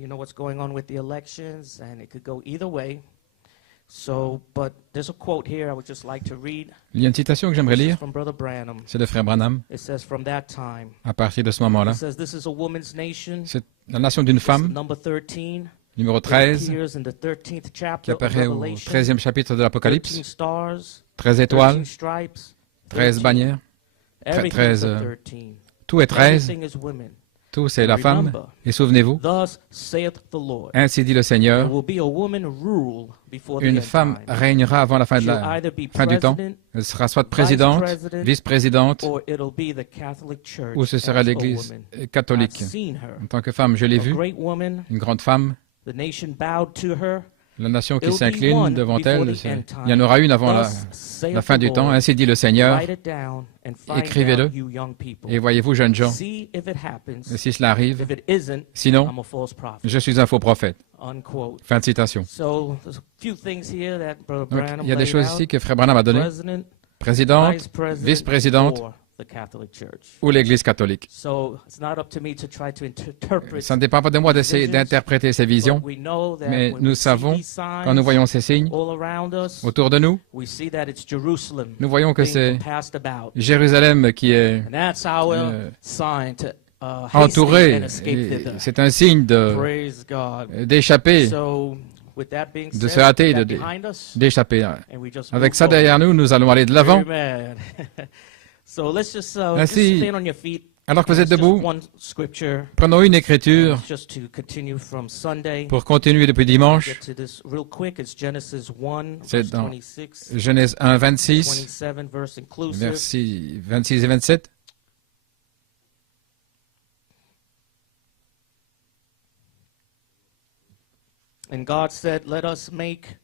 You know what's going on with the elections, and it could go either way. So, but there's a quote here I would just like to read. Il y a une citation que j'aimerais This is lire, from Brother Branham. c'est de Frère Branham. It says, from that time. À partir de ce moment-là, It says, this is a woman's nation. c'est la nation d'une This is femme, number 13. numéro It 13, appears in the 13th qui chapter of apparaît au Revelation. 13e chapitre de 13 l'Apocalypse. stars, 13 13 étoiles, stripes, 13 bannières. Everything 13, is a 13. Tout est 13, Everything is women. tout c'est la femme. Et souvenez-vous, Thus saith the Lord. ainsi dit le There Seigneur, will be a woman rule before the une end femme time. régnera avant la fin She'll du either be temps. president Elle sera soit présidente, vice-présidente, or it'll be the Catholic Church ou ce sera as a l'Église woman. catholique. I've seen her. En tant que femme, je l'ai A vue, great woman, une grande femme. the nation bowed to her. La nation qui It'll be s'incline one devant before elle, the end time. il y en aura une avant Thus saith la fin the du temps. Lord. Ainsi dit le Seigneur. Write it down and find Écrivez-le. out, you young people. Et voyez-vous, jeunes gens, See if it happens. si cela arrive, If it isn't, sinon, I'm a false prophet. je suis un faux prophète. Unquote. Fin de citation. So there's a few things here that Brother Donc, Branham il y a des laid choses out. ici que Frère Branham a données. President, Présidente, vice-president, vice-présidente or the Catholic Church. ou l'Église catholique. So it's not up to me to try to interpret. Ça ne dépend pas de moi d'essayer d'interpréter ces visions, But we know that mais when nous we see savons, these signs quand nous voyons ces signes all around us, autour de nous, we see that it's Jerusalem nous voyons que being c'est compassed about. Jérusalem qui est And that's our euh, sign to hasten entourée. and escape thither. C'est un signe Praise God. d'échapper, So, with that being de se said, hâter, that de- behind us, d'échapper. and we just Avec move ça forward. derrière nous, nous allons aller de l'avant. Amen. So let's just Ainsi, stand on your feet. Alors que vous êtes It's just debout, one scripture, prenons une écriture just to continue from Sunday. pour continuer depuis dimanche. Get to this real quick. It's Genesis 1, C'est verse dans 26, Genèse 1, 26, 27 verse inclusive. versets 26 et 27. And God said, let us make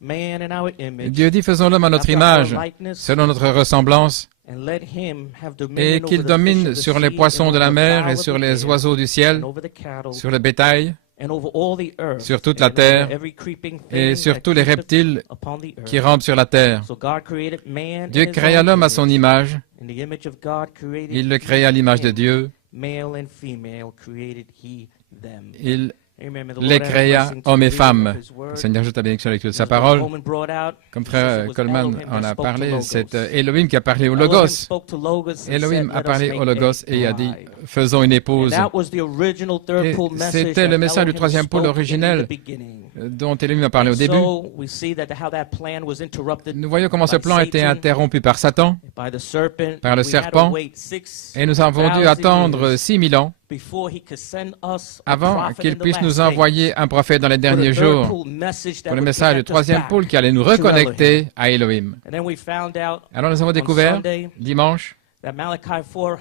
man in our image, Dieu dit, faisons l'homme à notre after our image, likeness, selon notre ressemblance, and let him have dominion et over qu'il the fish domine of the sur les sea, poissons and de la over the mer fowl et of sur the les air, oiseaux du ciel, and over the cattle, sur le bétail and over all the earth, sur toute la and over terre, every creeping et thing sur that tous les creepeth reptiles upon the earth. qui rampent sur la terre. So God created man Dieu in his créa own l'homme à son image, In the image of God created il le he créa à l'image de him. Dieu, Male and female created he them. il Amen. May the les Lord add créa, blessing to hommes the et reading femmes. of his word. Le Seigneur ajoute la bénédiction à la lecture de sa As Brother parole. Coleman brought out, Comme he says it frère was Coleman Elohim en that a spoke to parlé, Logos. c'est Elohim qui a parlé au Elohim Logos. spoke to Logos and Elohim said, a "Let us parlé make au Logos a et a dit, bride." faisons une And épouse. that was the original third Et pole message c'était le that message du Elohim troisième pôle spoke in originel the beginning. dont Elohim a parlé au début. So we see that how that plan was interrupted Nous voyons comment ce by plan a été Satan, interrompu par Satan, by the serpent. par le We had to serpent, wait 6,000 et nous avons dû attendre years 6000 ans before he could send us a avant prophet qu'il in the puisse last nous days. envoyer un prophète dans les For the derniers third jours, pole message that pour le would message du connect us troisième back pôle qui allait nous to reconnecter à Elohim. And then we found out Alors nous avons on découvert Sunday dimanche that Malachi 4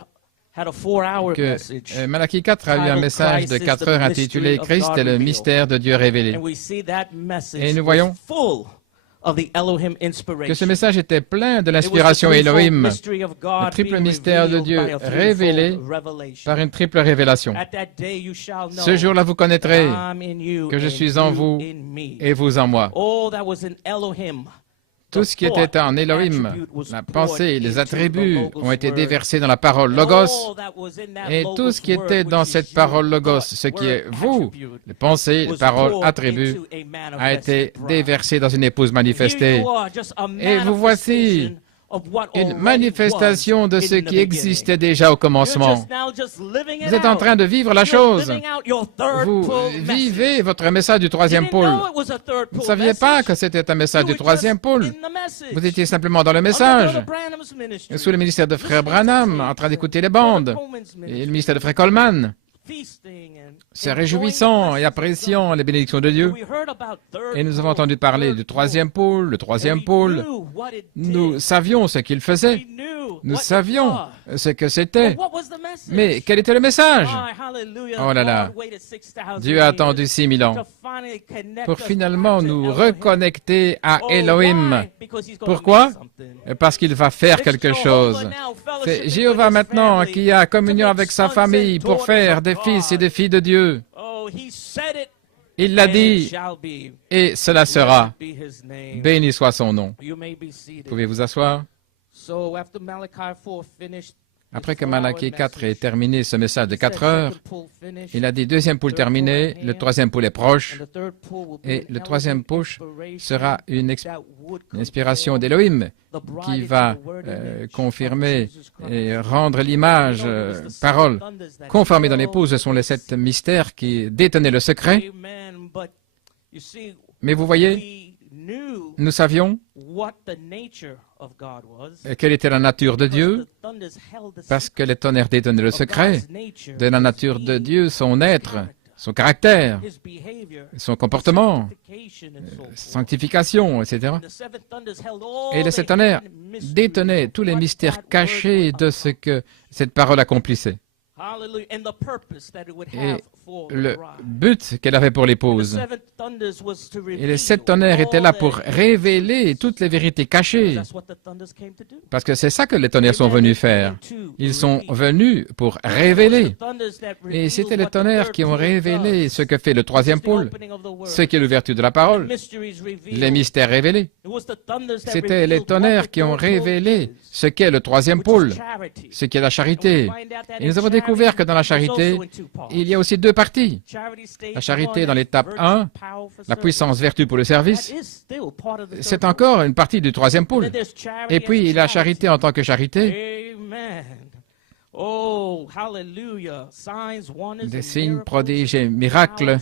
had a 4-hour que message. Malachie 4 a eu un message de 4 heures intitulé Christ est le mystère de Dieu révélé. And we see that message Et nous voyons was full of the Elohim Que ce inspiration. message était plein de It was the l'inspiration threefold Elohim, mystery of God le triple being mystère de revealed Dieu by a threefold révélé revelation. par une triple révélation. At that day you shall know Ce jour-là, vous connaîtrez that I'm in you que je and suis en you vous in me. et vous en moi. All that was in Elohim, Tout ce qui était en Elohim, la pensée, les attributs ont été déversés dans la parole Logos, et tout ce qui était dans cette parole Logos, ce qui est vous, les pensées, les paroles, attributs, a été déversé dans une épouse manifestée. Et vous voici une manifestation de ce qui existait déjà au commencement. Vous êtes en train de vivre la chose. Vous vivez votre message du troisième pôle. Vous ne saviez pas que c'était un message du troisième pôle. Vous étiez simplement dans le message, sous le ministère de Frère Branham, en train d'écouter les bandes, et le ministère de Frère Coleman, se réjouissant et appréciant les bénédictions de Dieu. Et nous avons entendu parler du troisième pôle, le troisième pôle. Nous savions ce qu'il faisait. Nous savions ce que c'était. Mais quel était le message? Oh là là, Dieu a attendu 6000 ans pour finalement nous reconnecter à Elohim. Pourquoi? Parce qu'il va faire quelque chose. C'est Jéhovah maintenant qui a communion avec sa famille pour faire des fils et des filles de Dieu. Il l'a dit, et cela sera. Béni soit son nom. Pouvez-vous asseoir? Après que Malachie 4 ait terminé ce message de 4 heures, il a dit deuxième poule terminée, le troisième poule est proche, et le troisième push sera une inspiration d'Élohim qui va confirmer et rendre l'image, parole, conformée dans l'épouse. Ce sont les 7 mystères qui détenaient le secret. Mais vous voyez, nous savions quelle était la nature de Dieu, parce que les tonnerres détenaient le secret de la nature de Dieu, son être, son caractère, son comportement, sanctification, etc. Et les 7 tonnerres détenaient tous les mystères cachés de ce que cette parole accomplissait. Et le but qu'elle avait pour l'épouse. Et les 7 tonnerres étaient là pour révéler toutes les vérités cachées. Parce que c'est ça que les tonnerres sont venus faire. Ils sont venus pour révéler. Et c'était les tonnerres qui ont révélé ce que fait le troisième pôle, ce qui est l'ouverture de la parole, les mystères révélés. C'était les tonnerres qui ont révélé ce qu'est le troisième pôle, ce qu'est la charité. Et nous avons découvert que dans la charité, il y a aussi 2 parties. La charité dans l'étape 1, la puissance vertu pour le service, c'est encore une partie du troisième pôle. Et puis la charité en tant que charité, des signes, prodiges et miracles,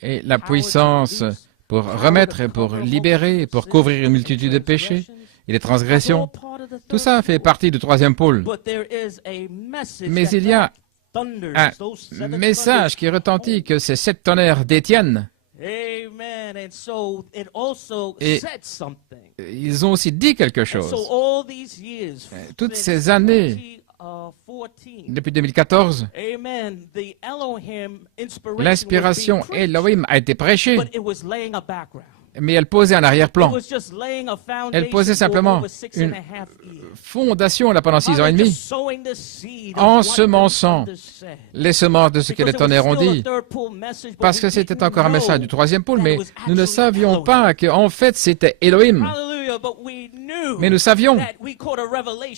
et la puissance pour remettre, pour libérer, pour couvrir une multitude de péchés et des transgressions. Tout ça fait partie du troisième pôle. Mais il y a un message qui retentit que ces 7 tonnerres détiennent. Et ils ont aussi dit quelque chose. Toutes ces années, depuis 2014, l'inspiration Elohim a été prêchée, mais elle posait un arrière-plan. Elle posait simplement une fondation là pendant 6 ans et demi, ensemençant les semences de ce que les tonnerres ont dit, parce que c'était encore un message du troisième pôle, mais nous ne savions pas qu'en fait c'était Elohim. Mais nous savions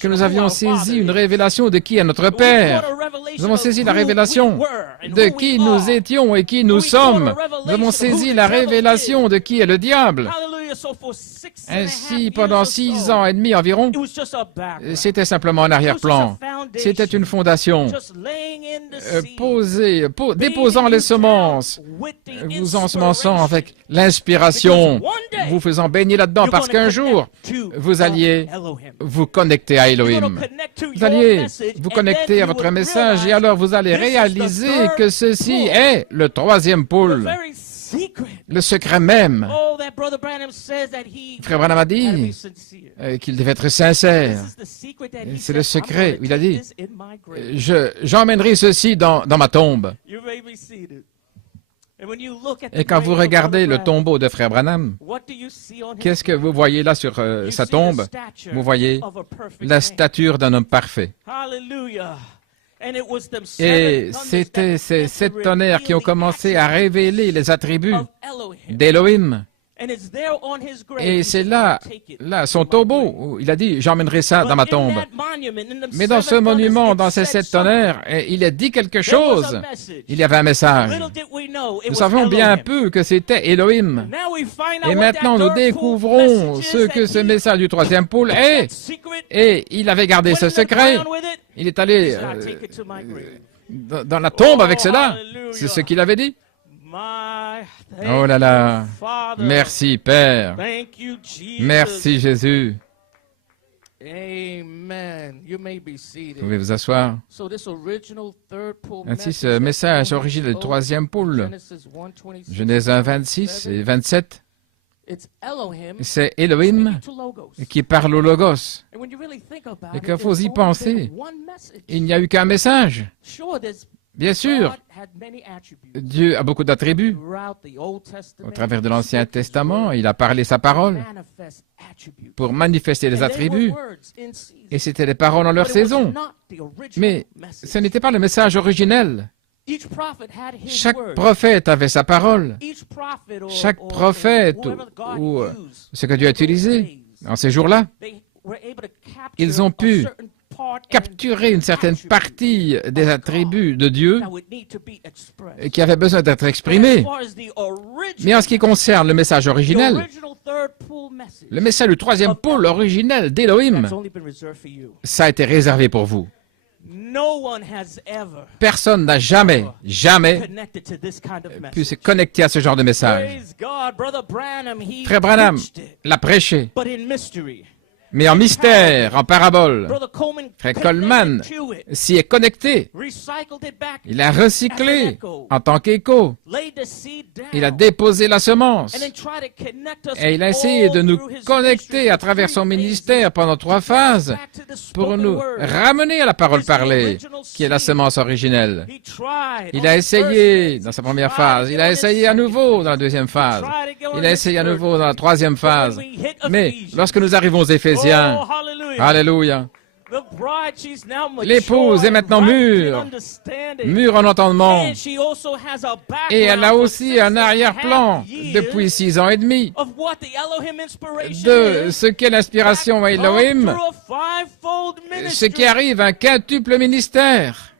que nous avions saisi une révélation de qui est notre Père. Nous avons saisi la révélation de qui nous étions et qui nous sommes. Nous avons saisi la révélation de qui est le diable. Ainsi, pendant 6 ans et demi environ, c'était simplement un arrière-plan. C'était une fondation déposant les semences, vous ensemençant avec l'inspiration, vous faisant baigner là-dedans, parce qu'un jour, vous alliez vous connecter à Elohim. Vous alliez vous connecter à votre message et alors vous allez réaliser que ceci est le troisième pôle. Le secret même. Frère Branham a dit qu'il devait être sincère. C'est le secret. Il a dit, j'emmènerai ceci dans ma tombe. Et quand vous regardez le tombeau de Frère Branham, qu'est-ce que vous voyez là sur sa tombe? Vous voyez la stature d'un homme parfait. Et c'était ces 7 tonnerres qui ont commencé à révéler les attributs d'Elohim. Et c'est là son tombeau, où il a dit, j'emmènerai ça dans ma tombe. Mais dans ce monument, dans ces 7 tonnerres, il a dit quelque chose. Il y avait un message. Nous savions bien peu que c'était Elohim. Et maintenant, nous découvrons ce que ce message du troisième pôle est. Et il avait gardé ce secret. Il est allé dans la tombe avec cela. C'est ce qu'il avait dit. Oh là là, merci Père, merci Jésus. Vous pouvez vous asseoir. Ainsi, ce message originel du troisième pôle, Genèse 1, 26 et 27, c'est Elohim qui parle au Logos. Et qu'il faut y penser, il n'y a eu qu'un message. Bien sûr, Dieu a beaucoup d'attributs. Au travers de l'Ancien Testament, il a parlé sa parole pour manifester les attributs. Et c'était les paroles en leur saison. Mais ce n'était pas le message originel. Chaque prophète avait sa parole. Chaque prophète, ou ce que Dieu a utilisé en ces jours-là, ils ont pu capturer une certaine partie des attributs de Dieu qui avaient besoin d'être exprimés. Mais en ce qui concerne le message originel, le message du troisième pôle originel d'Élohim, ça a été réservé pour vous. Personne n'a jamais pu se connecter à ce genre de message. Frère Branham l'a prêché, mais en mystère, en parabole. Frère Coleman s'y est connecté. Il a recyclé en tant qu'écho. Il a déposé la semence. Et il a essayé de nous connecter à travers son ministère pendant 3 phases pour nous ramener à la parole parlée, qui est la semence originelle. Il a essayé dans sa première phase. Il a essayé à nouveau dans la deuxième phase. Il a essayé à nouveau dans la troisième phase. Mais lorsque nous arrivons aux Éphésiens, alléluia, l'épouse est maintenant mûre en entendement, et elle a aussi un arrière-plan depuis 6 ans et demi de ce qu'est l'inspiration Elohim, ce qui arrive à un quintuple ministère.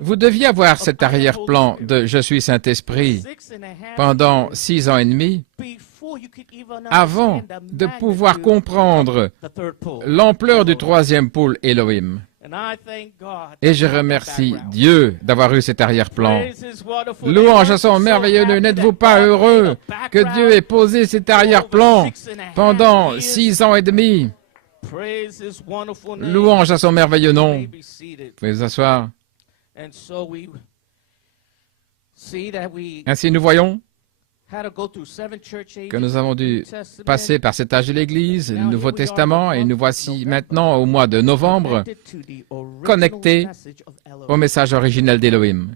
Vous deviez avoir cet arrière-plan de « Je suis Saint-Esprit » pendant 6 ans et demi avant de pouvoir comprendre l'ampleur du troisième pôle Elohim. Et je remercie Dieu d'avoir eu cet arrière-plan. Louange à son merveilleux nom. N'êtes-vous pas heureux que Dieu ait posé cet arrière-plan pendant 6 ans et demi? Louange à son merveilleux nom. Vous pouvez vous asseoir. Ainsi, nous voyons que nous avons dû passer par 7 âges de l'Église, le Nouveau Testament, et nous voici maintenant au mois de novembre connectés au message originel d'Élohim.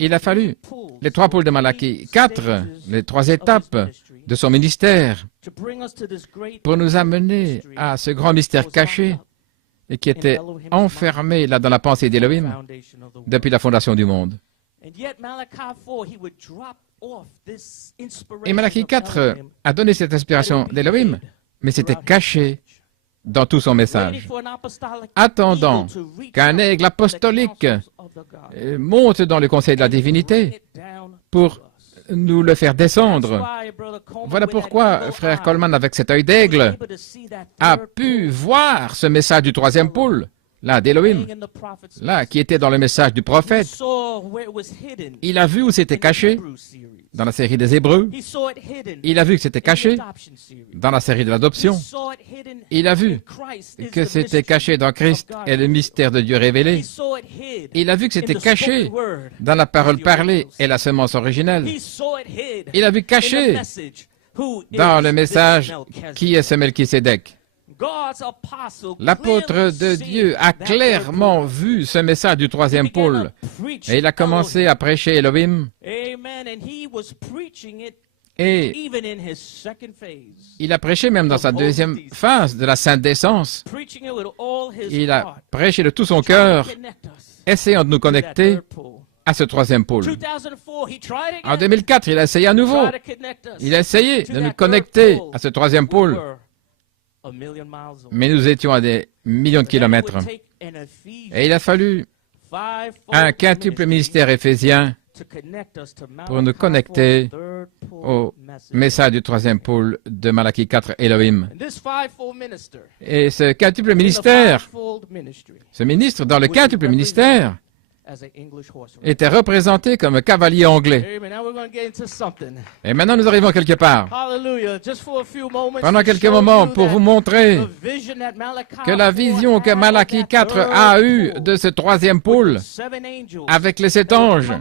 Il a fallu les 3 pôles de Malachie 4, les 3 étapes de son ministère, pour nous amener à ce grand mystère caché et qui était enfermé là dans la pensée d'Élohim depuis la fondation du monde. Et Malachie 4 a donné cette inspiration d'Élohim, mais c'était caché dans tout son message, attendant qu'un aigle apostolique monte dans le conseil de la divinité pour nous le faire descendre. Voilà pourquoi frère Coleman, avec cet œil d'aigle, a pu voir ce message du troisième pôle, là, d'Élohim, là, qui était dans le message du prophète. Il a vu où c'était caché dans la série des Hébreux. Il a vu que c'était caché dans la série de l'adoption. Il a vu que c'était caché dans Christ et le mystère de Dieu révélé. Il a vu que c'était caché dans la parole parlée et la semence originelle. Il a vu caché dans le message qui est ce Melchisédek. L'apôtre de Dieu a clairement vu ce message du troisième pôle et il a commencé à prêcher Elohim. Et il a prêché même dans sa deuxième phase de la sainte décence. Il a prêché de tout son cœur, essayant de nous connecter à ce troisième pôle. En 2004, il a essayé à nouveau. Il a essayé de nous connecter à ce troisième pôle. Mais nous étions à des millions de kilomètres. Et il a fallu un quintuple ministère éphésien pour nous connecter au message du troisième pôle de Malachie 4 Elohim. Et ce quintuple ministère, ce ministre dans le quintuple ministère, était représenté comme un cavalier anglais. Et maintenant, nous arrivons quelque part. Pendant quelques moments, pour vous montrer que la vision que Malachie 4 a eue de ce troisième pôle, avec les 7 anges,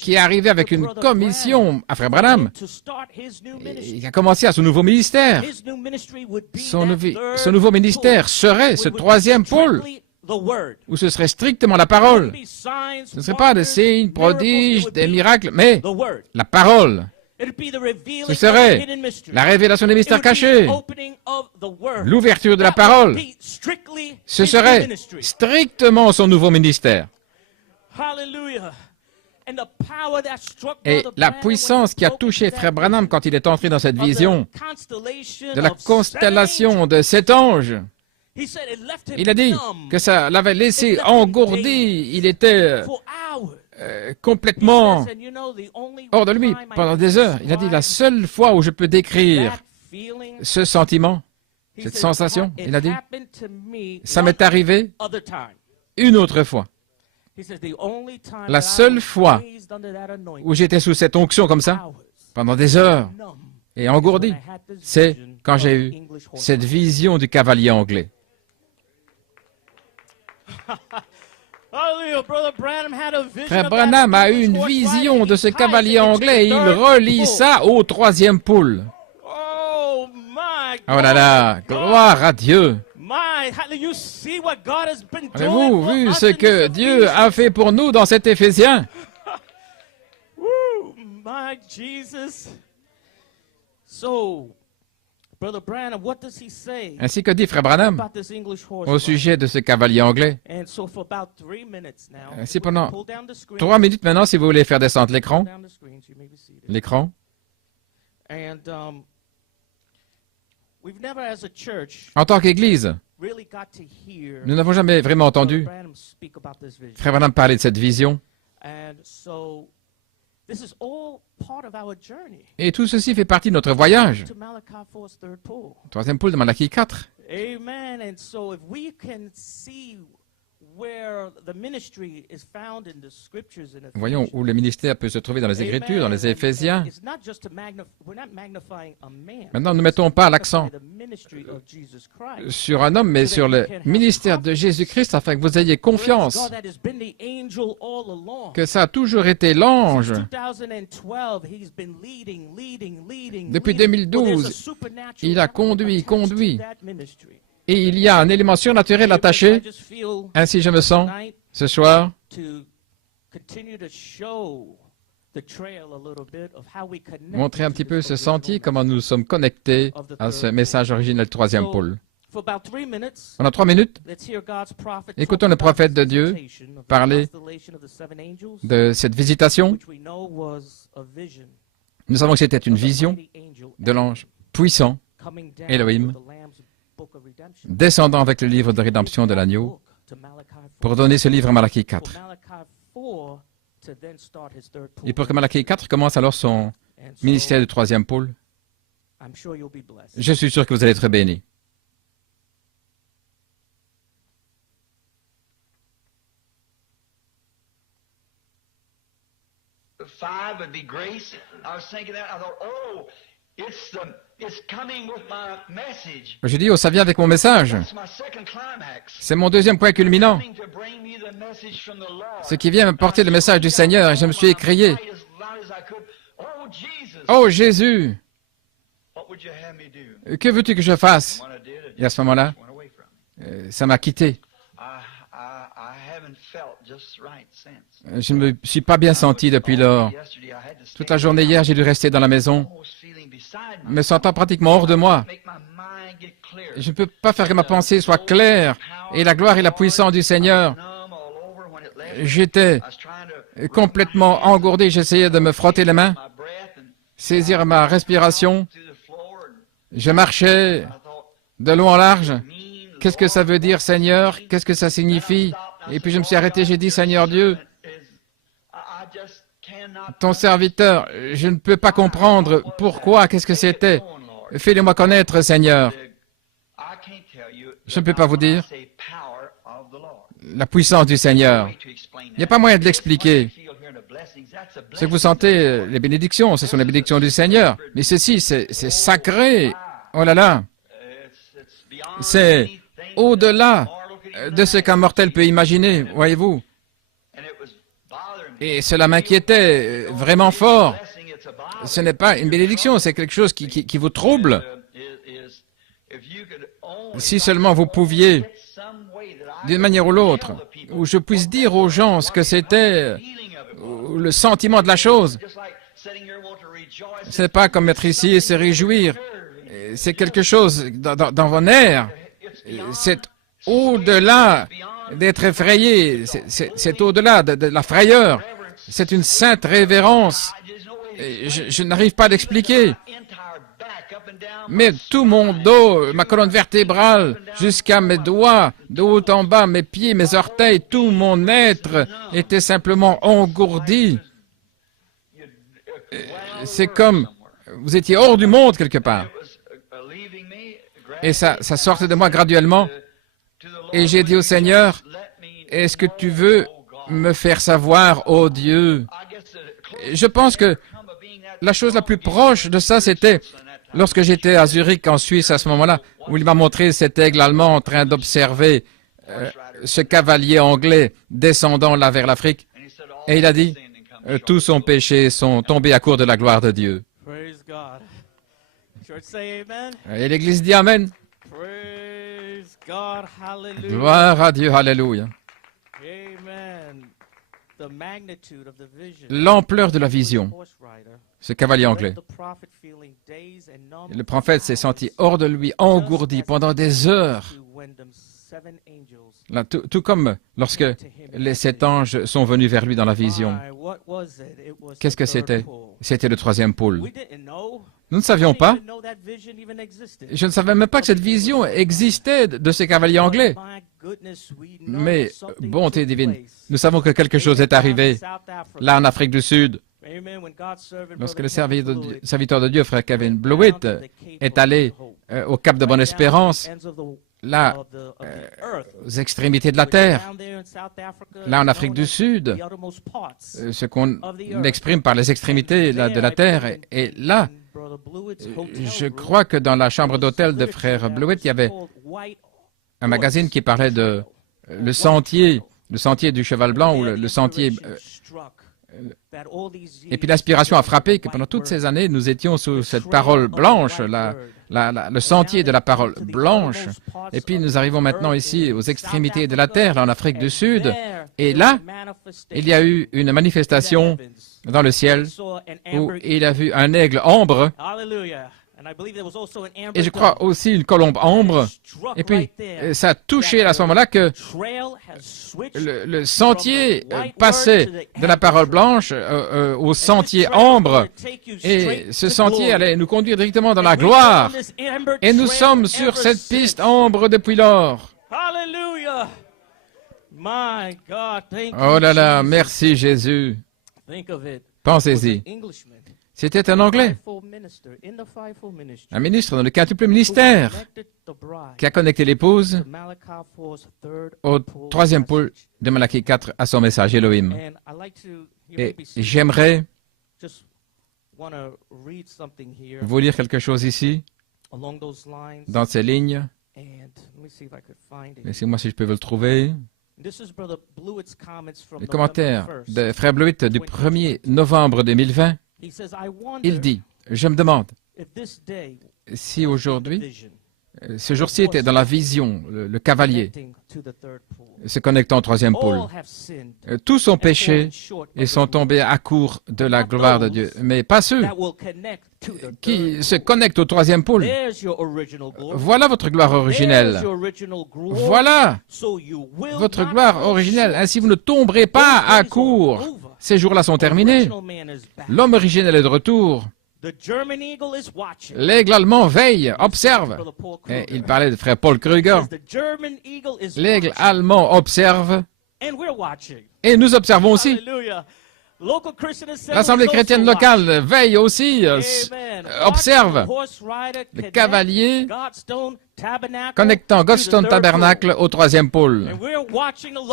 qui est arrivé avec une commission à Frère Branham, il a commencé à son nouveau ministère. Son nouveau ministère serait ce troisième pôle, où ce serait strictement la parole. Ce ne serait pas des signes, prodiges, des miracles, mais la parole. Ce serait la révélation des mystères cachés, l'ouverture de la parole. Ce serait strictement son nouveau ministère. Et la puissance qui a touché Frère Branham quand il est entré dans cette vision de la constellation de 7 anges, il a dit que ça l'avait laissé engourdi, il était complètement hors de lui pendant des heures. Il a dit, la seule fois où je peux décrire ce sentiment, cette sensation, il a dit, ça m'est arrivé une autre fois. La seule fois où j'étais sous cette onction comme ça, pendant des heures, et engourdi, c'est quand j'ai eu cette vision du cavalier anglais. Frère Branham a eu une vision de ce cavalier anglais et il relie ça au 3e pôle. Oh là là, gloire à Dieu. Avez-vous vu ce que Dieu a fait pour nous dans cet Éphésiens? Ainsi que dit Frère Branham au sujet de ce cavalier anglais. Ainsi pendant 3 minutes maintenant, si vous voulez faire descendre l'écran. En tant qu'Église, nous n'avons jamais vraiment entendu Frère Branham parler de cette vision. Et tout ceci fait partie de notre voyage. 3e pôle de Malachie 4. Voyons où le ministère peut se trouver dans les Écritures, dans les Éphésiens. Maintenant, ne mettons pas l'accent sur un homme, mais sur le ministère de Jésus-Christ, afin que vous ayez confiance que ça a toujours été l'ange. Depuis 2012, il a conduit. Et il y a un élément surnaturel attaché. Ainsi je me sens ce soir montrer un petit peu ce sentier, comment nous sommes connectés à ce message originel 3e pôle. Pendant 3 minutes, écoutons le prophète de Dieu parler de cette visitation. Nous savons que c'était une vision de l'ange puissant, Elohim, descendant avec le livre de rédemption de l'agneau pour donner ce livre à Malachie 4. Et pour que Malachie 4 commence alors son ministère du 3e pôle, je suis sûr que vous allez être bénis. Je dis, oh, ça vient avec mon message. C'est mon 2e point culminant. Ce qui vient me porter le message du Seigneur, et je me suis écrié, oh Jésus, que veux-tu que je fasse? Et à ce moment-là, ça m'a quitté. Je ne me suis pas bien senti depuis lors. Toute la journée hier, j'ai dû rester dans la maison, me sentant pratiquement hors de moi. Je ne peux pas faire que ma pensée soit claire et la gloire et la puissance du Seigneur. J'étais complètement engourdi, j'essayais de me frotter les mains, saisir ma respiration. Je marchais de long en large. Qu'est-ce que ça veut dire, Seigneur? Qu'est-ce que ça signifie? Et puis je me suis arrêté, j'ai dit, Seigneur Dieu, ton serviteur, je ne peux pas comprendre pourquoi, qu'est-ce que c'était. Fais-le-moi connaître, Seigneur. Je ne peux pas vous dire la puissance du Seigneur. Il n'y a pas moyen de l'expliquer. Ce que vous sentez, les bénédictions, ce sont les bénédictions du Seigneur. Mais ceci, c'est sacré. Oh là là. C'est au-delà de ce qu'un mortel peut imaginer, voyez-vous. Et cela m'inquiétait vraiment fort. Ce n'est pas une bénédiction, c'est quelque chose qui vous trouble. Si seulement vous pouviez, d'une manière ou l'autre, où je puisse dire aux gens ce que c'était, le sentiment de la chose. Ce n'est pas comme être ici et se réjouir. C'est quelque chose dans vos nerfs. C'est au-delà d'être effrayé. C'est au-delà de la frayeur. C'est une sainte révérence. Et je n'arrive pas à l'expliquer. Mais tout mon dos, ma colonne vertébrale, jusqu'à mes doigts, de haut en bas, mes pieds, mes orteils, tout mon être était simplement engourdi. C'est comme vous étiez hors du monde quelque part. Et ça sortait de moi graduellement. Et j'ai dit au Seigneur, est-ce que tu veux me faire savoir, ô Dieu? Je pense que la chose la plus proche de ça, c'était lorsque j'étais à Zurich, en Suisse, à ce moment-là, où il m'a montré cet aigle allemand en train d'observer ce cavalier anglais descendant là vers l'Afrique. Et il a dit, tous son péchés sont tombés à court de la gloire de Dieu. Et l'Église dit Amen. Gloire à Dieu, Alléluia. L'ampleur de la vision, ce cavalier anglais. Le prophète s'est senti hors de lui, engourdi pendant des heures. Là, tout comme lorsque les 7 anges sont venus vers lui dans la vision. Qu'est-ce que c'était? C'était le troisième pôle. Nous ne savions pas. Je ne savais même pas que cette vision existait de ces cavaliers anglais. Mais, bonté divine, nous savons que quelque chose est arrivé là en Afrique du Sud. Lorsque le serviteur de Dieu, frère Kevin Blewett, est allé au Cap de Bonne-Espérance, là, aux extrémités de la terre, là en Afrique du Sud, ce qu'on exprime par les extrémités de la terre, et là, je crois que dans la chambre d'hôtel de frère Blewett, il y avait un magazine qui parlait de le sentier du cheval blanc ou le sentier. Et puis l'inspiration a frappé que pendant toutes ces années, nous étions sous cette parole blanche, le sentier de la parole blanche. Et puis nous arrivons maintenant ici aux extrémités de la terre, là, en Afrique du Sud. Et là, il y a eu une manifestation dans le ciel où il a vu un aigle ambre. Et je crois aussi une colombe ambre. Et puis, ça a touché à ce moment-là que le sentier passait de la parole blanche au sentier ambre. Et ce sentier allait nous conduire directement dans la gloire. Et nous sommes sur cette piste ambre depuis lors. Oh là là, merci Jésus. Pensez-y. C'était un Anglais, un ministre dans le quintuple ministère, qui a connecté l'épouse au troisième pôle de Malachie 4 à son message Elohim. Et j'aimerais vous lire quelque chose ici, dans ces lignes. Laissez-moi si je peux vous le trouver. Les commentaires de Frère Blewett du 1er novembre 2020. Il dit, je me demande si aujourd'hui, ce jour-ci était dans la vision, le cavalier, se connectant au troisième pôle. Tous ont péché et sont tombés à court de la gloire de Dieu, mais pas ceux qui se connectent au troisième pôle. Voilà votre gloire originelle. Voilà votre gloire originelle. Ainsi, vous ne tomberez pas à court. Ces jours-là sont terminés. L'homme originel est de retour. L'aigle allemand veille, observe. Et il parlait de frère Paul Kruger. L'aigle allemand observe. Et nous observons aussi. L'Assemblée chrétienne locale veille aussi, observe le cavalier connectant Godstone Tabernacle au troisième pôle.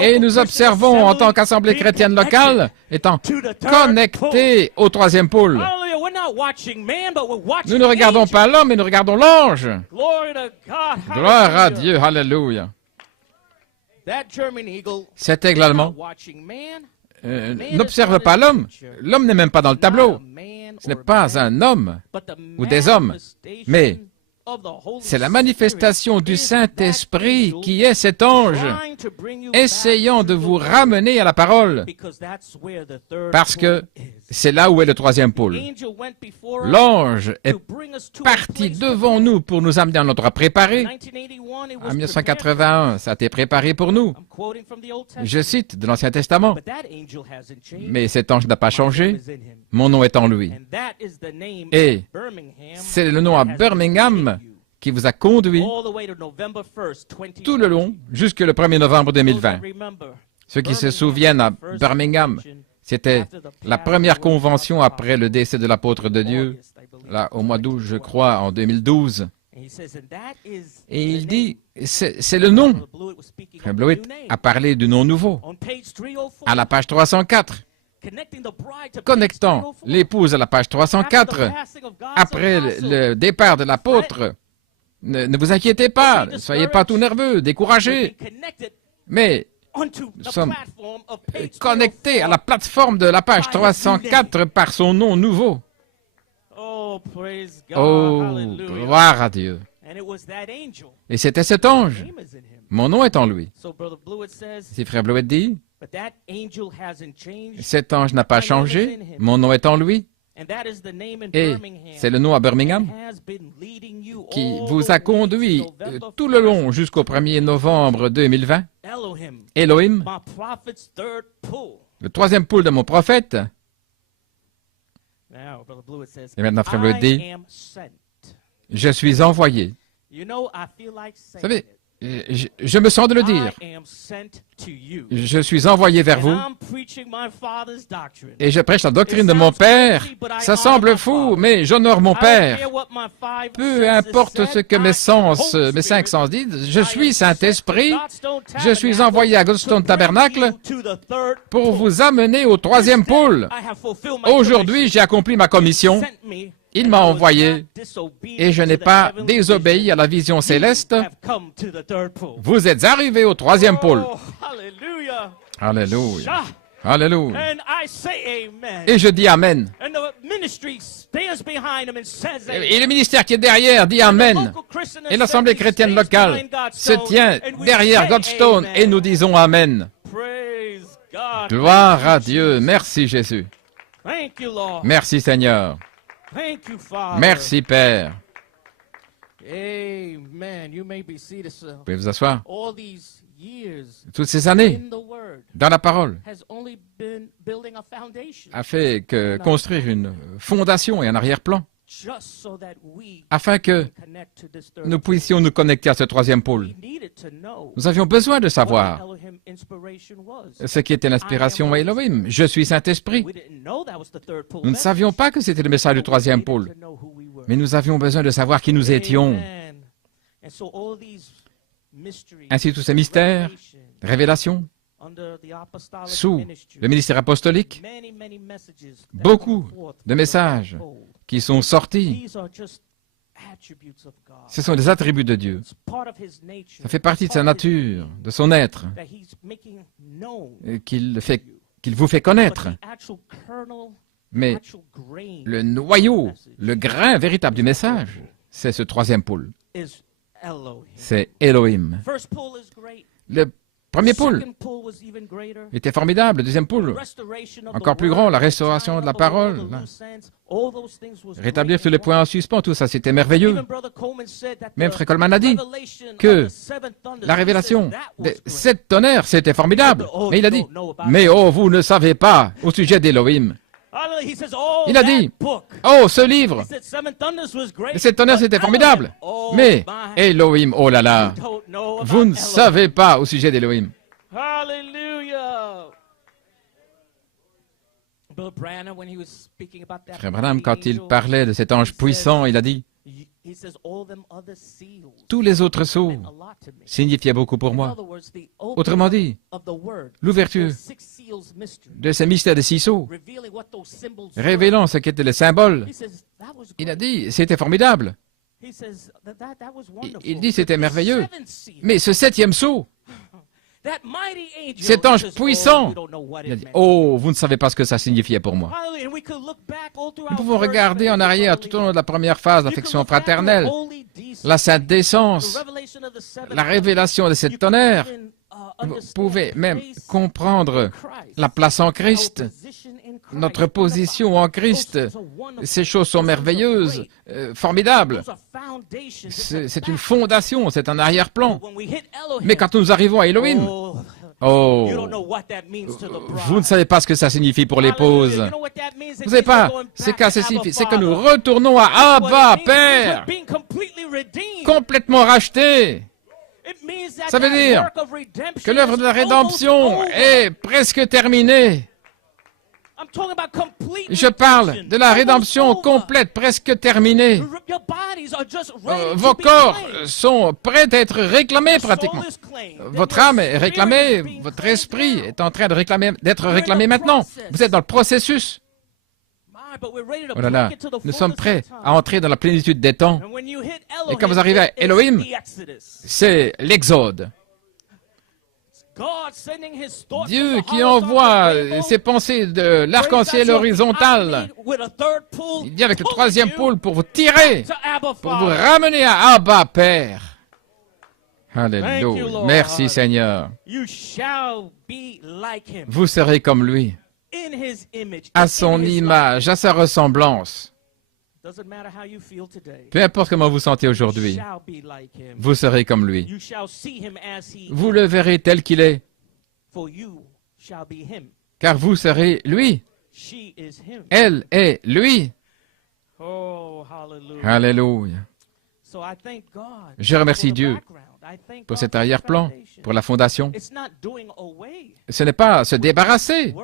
Et nous observons en tant qu'Assemblée chrétienne locale étant connectés au troisième pôle. Nous ne regardons pas l'homme, mais nous regardons l'ange. Gloire à Dieu, alléluia. Cet aigle allemand n'observe pas l'homme. L'homme n'est même pas dans le tableau. Ce n'est pas un homme ou des hommes, mais C'est la manifestation du Saint-Esprit qui est cet ange, essayant de vous ramener à la parole, parce que c'est là où est le troisième pôle. L'ange est parti devant nous pour nous amener à notre préparé. En 1981, ça a été préparé pour nous. Je cite de l'Ancien Testament. Mais cet ange n'a pas changé. Mon nom est en lui. Et c'est le nom à Birmingham qui vous a conduit tout le long jusque le 1er novembre 2020. Ceux qui se souviennent à Birmingham, c'était la première convention après le décès de l'apôtre de Dieu, là, au mois d'août, je crois, en 2012. Et il dit, c'est le nom. Frère Blewett a parlé du nom nouveau. À la page 304, connectant l'épouse à la page 304, après le départ de l'apôtre, ne vous inquiétez pas, ne soyez pas tout nerveux, découragés, mais nous sommes connectés à la plateforme de la page 304 par son nom nouveau. Oh, gloire à Dieu. Et c'était cet ange. Mon nom est en lui. Si Frère Blewett dit, cet ange n'a pas changé, mon nom est en lui. Et c'est le nom à Birmingham qui vous a conduit tout le long jusqu'au 1er novembre 2020. Elohim, le troisième pôle de mon prophète. Et maintenant, Frère Blewett dit, je suis envoyé. Vous savez, je me sens de le dire. Je suis envoyé vers vous et je prêche la doctrine de mon Père. Ça semble fou, mais j'honore mon Père. Peu importe ce que mes cinq sens disent, je suis Saint-Esprit. Je suis envoyé à Goldstone Tabernacle pour vous amener au troisième pôle. Aujourd'hui, j'ai accompli ma commission. Il m'a envoyé et je n'ai pas désobéi à la vision céleste. Vous êtes arrivés au troisième pôle. Alléluia. Alléluia. Et je dis Amen. Et le ministère qui est derrière dit Amen. Et l'Assemblée chrétienne locale se tient derrière Goldstone et nous disons Amen. Gloire à Dieu. Merci Jésus. Merci Seigneur. Merci, Père. Vous pouvez vous asseoir. Toutes ces années, dans la parole, a fait que construire une fondation et un arrière-plan, afin que nous puissions nous connecter à ce troisième pôle. Nous avions besoin de savoir ce qui était l'inspiration Elohim. Je suis Saint-Esprit. Nous ne savions pas que c'était le message du troisième pôle, mais nous avions besoin de savoir qui nous étions. Ainsi, tous ces mystères, révélations, sous le ministère apostolique, beaucoup de messages qui sont sortis. Ce sont des attributs de Dieu. Ça fait partie de sa nature, de son être, qu'il vous fait connaître. Mais le noyau, le grain véritable du message, c'est ce troisième pôle. C'est Elohim. Le premier pôle était formidable. Le deuxième pôle, encore plus grand, la restauration de la parole. Rétablir tous les points en suspens, tout ça, c'était merveilleux. Même Frère Coleman a dit que la révélation des 7 tonnerres, c'était formidable. Mais il a dit, mais oh, vous ne savez pas au sujet d'Elohim. Il a dit, oh, ce livre, les 7 tonnerres, c'était formidable. Mais Elohim, oh là là, vous ne savez pas au sujet d'Elohim. Frère Branham, quand il parlait de cet ange puissant, il a dit, tous les autres sceaux signifiaient beaucoup pour moi. Autrement dit, l'ouverture de ces mystères des 6 sceaux, révélant ce qu'étaient les symboles, il a dit, c'était formidable. Il dit, c'était merveilleux. Mais ce 7e sceau, Cet ange puissant, il a dit, « Oh, vous ne savez pas ce que ça signifiait pour moi. » Nous pouvons regarder en arrière tout au long de la première phase, l'affection fraternelle, la sainte décence, la révélation de cet tonnerre. Vous pouvez même comprendre la place en Christ, notre position en Christ. Ces choses sont merveilleuses, formidables. C'est une fondation, c'est un arrière-plan. Mais quand nous arrivons à Elohim, oh, vous ne savez pas ce que ça signifie pour l'épouse. Vous ne savez pas ce que ça signifie. C'est que nous retournons à Abba, Père, complètement racheté. Ça veut dire que l'œuvre de la rédemption est presque terminée. Je parle de la rédemption complète, presque terminée. Vos corps sont prêts à être réclamés pratiquement. Votre âme est réclamée, votre esprit est en train d'être réclamé maintenant. Vous êtes dans le processus. Oh là là, nous sommes prêts à entrer dans la plénitude des temps. Et quand vous arrivez à Elohim, c'est l'exode. Dieu qui envoie ses pensées de l'arc-en-ciel horizontal. Il dit avec le troisième pôle pour vous tirer, pour vous ramener à Abba, Père. Alléluia. Merci Seigneur. Vous serez comme lui, à son image, à sa ressemblance. Peu importe comment vous sentez aujourd'hui, vous serez comme lui. Vous le verrez tel qu'il est, car vous serez lui. Elle est lui. Alléluia. Je remercie Dieu pour cet arrière-plan, pour la fondation. Ce n'est pas se débarrasser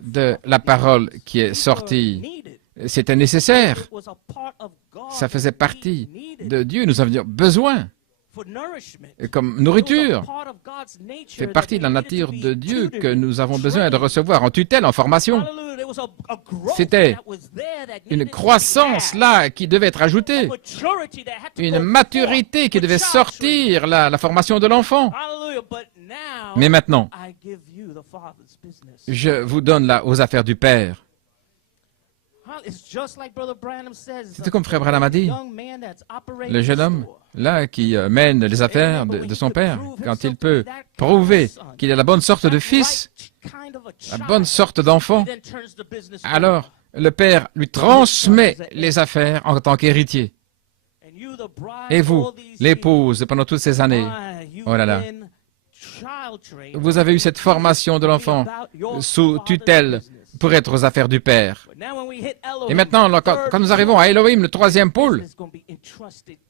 de la parole qui est sortie. C'était nécessaire. Ça faisait partie de Dieu. Nous avions besoin. Comme nourriture. Ça fait partie de la nature de Dieu que nous avons besoin de recevoir en tutelle, en formation. C'était une croissance là qui devait être ajoutée. Une maturité qui devait sortir la formation de l'enfant. Mais maintenant, je vous donne là aux affaires du Père. C'est comme Frère Branham a dit, le jeune homme, là, qui mène les affaires de son père, quand il peut prouver qu'il est la bonne sorte de fils, la bonne sorte d'enfant, alors le père lui transmet les affaires en tant qu'héritier. Et vous, l'épouse, pendant toutes ces années, oh là là, vous avez eu cette formation de l'enfant sous tutelle pour être aux affaires du Père. Et maintenant, quand nous arrivons à Elohim, le troisième pôle,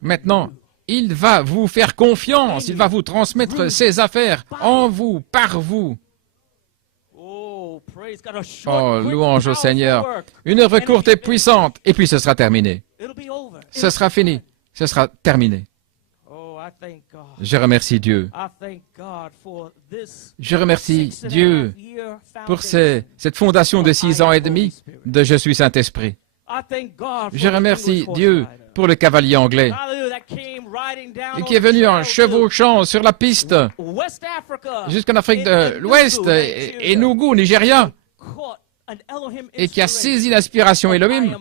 maintenant, il va vous faire confiance, il va vous transmettre ses affaires en vous, par vous. Oh, louange au Seigneur. Une œuvre courte et puissante, et puis ce sera terminé. Ce sera fini, ce sera terminé. Je remercie Dieu. Je remercie Dieu pour cette fondation de 6 ans et demi de Je suis Saint-Esprit. Je remercie Dieu pour le cavalier anglais qui est venu en chevauchant sur la piste jusqu'en Afrique de l'Ouest et Enugu, Nigeria, et qui a saisi l'inspiration Elohim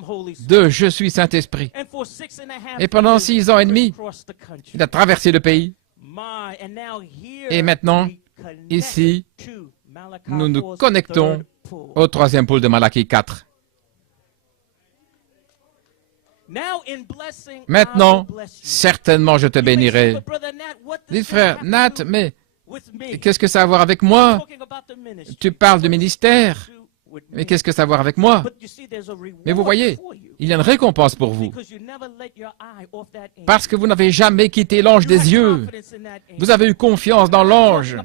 de Je suis Saint-Esprit. Et pendant 6 ans et demi, il a traversé le pays. Et maintenant, ici, nous nous connectons au troisième pôle de Malachie 4. Maintenant, certainement je te bénirai. Dites frère Nat, mais qu'est-ce que ça a à voir avec moi? Tu parles du ministère. Mais qu'est-ce que ça a à voir avec moi? Mais vous voyez, il y a une récompense pour vous. Parce que vous n'avez jamais quitté l'ange des yeux. Vous avez eu confiance dans l'ange.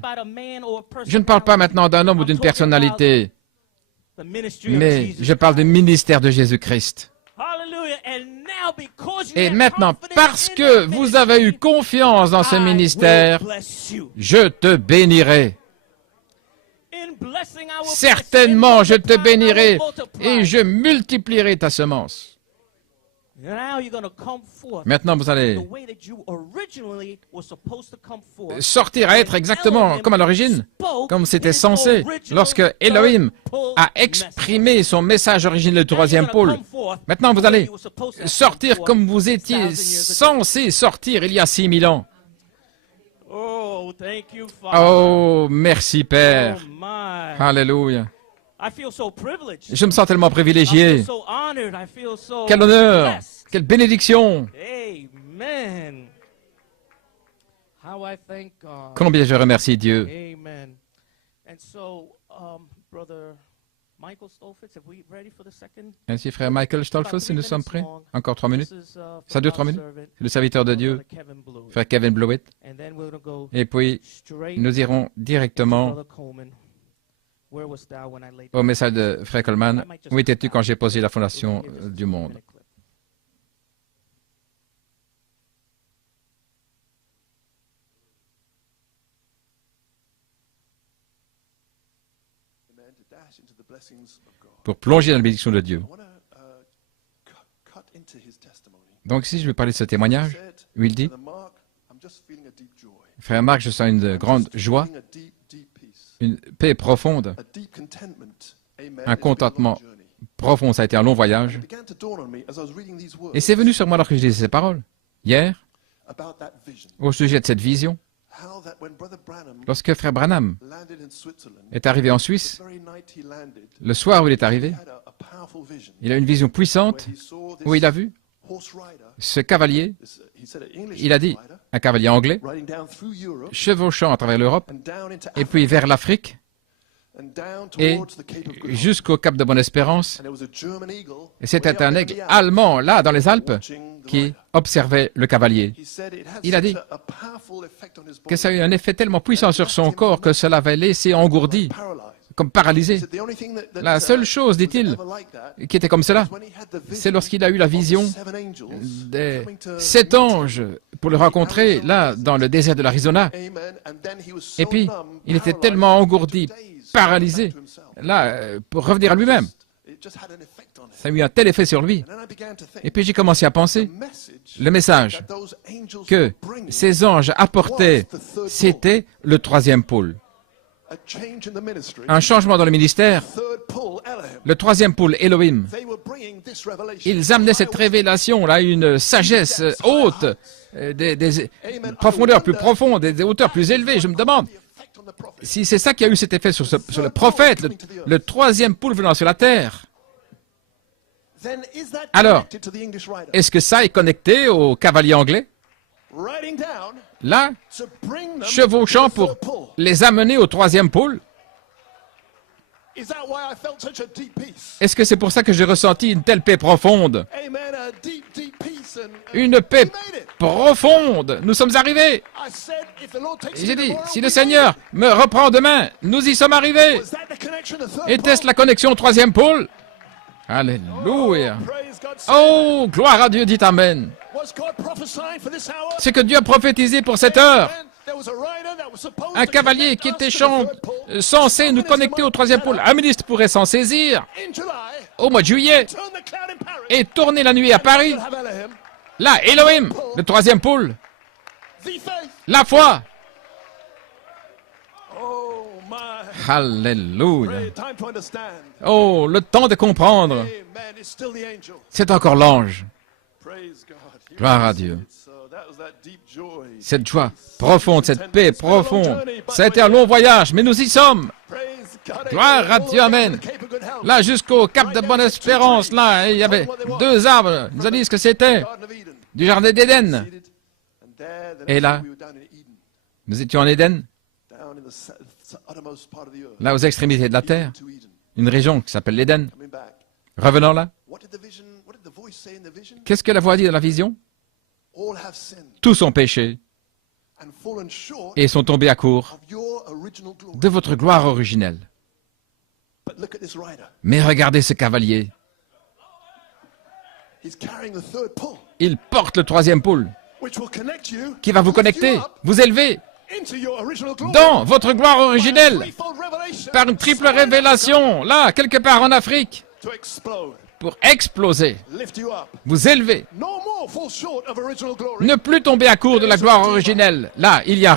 Je ne parle pas maintenant d'un homme ou d'une personnalité, mais je parle du ministère de Jésus-Christ. Et maintenant, parce que vous avez eu confiance dans ce ministère, je te bénirai. Certainement, je te bénirai et je multiplierai ta semence. Maintenant, vous allez sortir à être exactement comme à l'origine, comme c'était censé, lorsque Elohim a exprimé son message originel du troisième pôle. Maintenant, vous allez sortir comme vous étiez censé sortir il y a 6000 ans. Oh, merci Père. Alléluia. Je me sens tellement privilégié. Quel honneur, quelle bénédiction. Combien je remercie Dieu. Ainsi, frère Michael Stolfus, si nous sommes prêts. Encore 3 minutes. Ça dure 3 minutes. Le serviteur de Dieu, frère Kevin Blewett. Et puis, nous irons directement au message de frère Coleman. Où étais-tu quand j'ai posé la fondation du monde? Pour plonger dans la bénédiction de Dieu. Donc ici, je vais parler de ce témoignage où il dit, frère Marc, je sens une grande joie, une paix profonde, un contentement profond. Ça a été un long voyage. Et c'est venu sur moi lorsque je lisais ces paroles, hier, au sujet de cette vision. Lorsque frère Branham est arrivé en Suisse, le soir où il est arrivé, il a une vision puissante où il a vu ce cavalier, il a dit, un cavalier anglais, chevauchant à travers l'Europe, et puis vers l'Afrique, et jusqu'au Cap de Bonne-Espérance. Et c'était un aigle allemand, là, dans les Alpes, qui observait le cavalier. Il a dit que ça a eu un effet tellement puissant sur son corps que cela l'avait laissé engourdi, comme paralysé. La seule chose, dit-il, qui était comme cela, c'est lorsqu'il a eu la vision des 7 anges pour le rencontrer, là, dans le désert de l'Arizona. Et puis, il était tellement engourdi, paralysé, là, pour revenir à lui-même. Ça a eu un tel effet sur lui. Et puis j'ai commencé à penser, le message que ces anges apportaient, c'était le troisième pôle. Un changement dans le ministère, le troisième pôle, Elohim. Ils amenaient cette révélation-là, une sagesse haute, des profondeurs plus profondes, des hauteurs plus élevées. Je me demande si c'est ça qui a eu cet effet sur le prophète, le troisième pôle venant sur la terre. Alors, est-ce que ça est connecté au cavalier anglais? Là, chevauchant pour les amener au troisième pôle? Est-ce que c'est pour ça que j'ai ressenti une telle paix profonde? Une paix profonde. Nous sommes arrivés. J'ai dit, si le Seigneur me reprend demain, nous y sommes arrivés. Était-ce la connexion au troisième pôle? Alléluia. Oh, gloire à Dieu, dites Amen. C'est que Dieu a prophétisé pour cette heure. Un cavalier qui était censé nous connecter au troisième pôle. Un ministre pourrait s'en saisir au mois de juillet et tourner la nuit à Paris. Là, Elohim, le troisième pôle. La foi. Alléluia. Oh, le temps de comprendre. C'est encore l'ange. Gloire à Dieu. Cette joie profonde, cette paix profonde. Ça a été un long voyage, mais nous y sommes. Gloire à Dieu, Amen. Là, jusqu'au Cap de Bonne-Espérance, là, il y avait 2 arbres. Ils nous ont dit ce que c'était. Du jardin d'Éden. Et là, nous étions en Éden. Là, aux extrémités de la terre. Une région qui s'appelle l'Éden. Revenons là. Qu'est-ce que la voix dit dans la vision? Tous ont péché et sont tombés à court de votre gloire originelle. Mais regardez ce cavalier. Il porte le troisième pôle qui va vous connecter, vous élever dans votre gloire originelle par une triple révélation, là, quelque part en Afrique, pour exploser, vous élever, ne plus tomber à court de la gloire originelle. Là, il y a un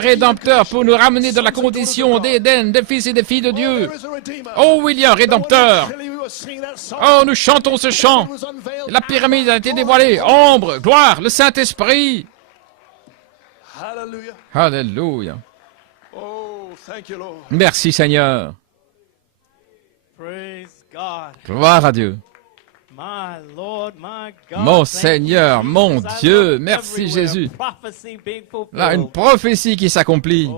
Rédempteur pour nous ramener dans la condition d'Éden, des fils et des filles de Dieu. Oh, il y a un Rédempteur. Oh, nous chantons ce chant. La pyramide a été dévoilée. Ombre, gloire, le Saint-Esprit. Alléluia. Merci Seigneur. Gloire à Dieu. Mon Seigneur, mon Dieu, merci Jésus. Là, une prophétie qui s'accomplit.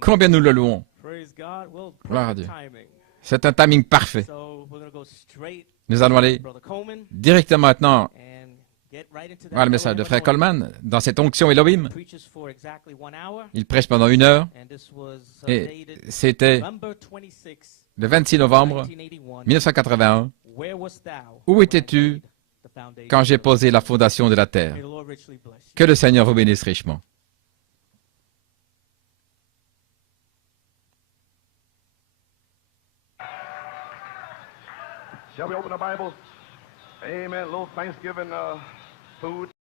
Combien nous le louons. Gloire à Dieu. C'est un timing parfait. Nous allons aller directement maintenant voilà le message de Frère Coleman. Dans cette onction Elohim, il prêche pendant 1 heure. Et c'était le 26 novembre 1981. Où étais-tu quand j'ai posé la fondation de la terre? Que le Seigneur vous bénisse richement. Shall we open the Bibles? Amen. A little Thanksgiving food.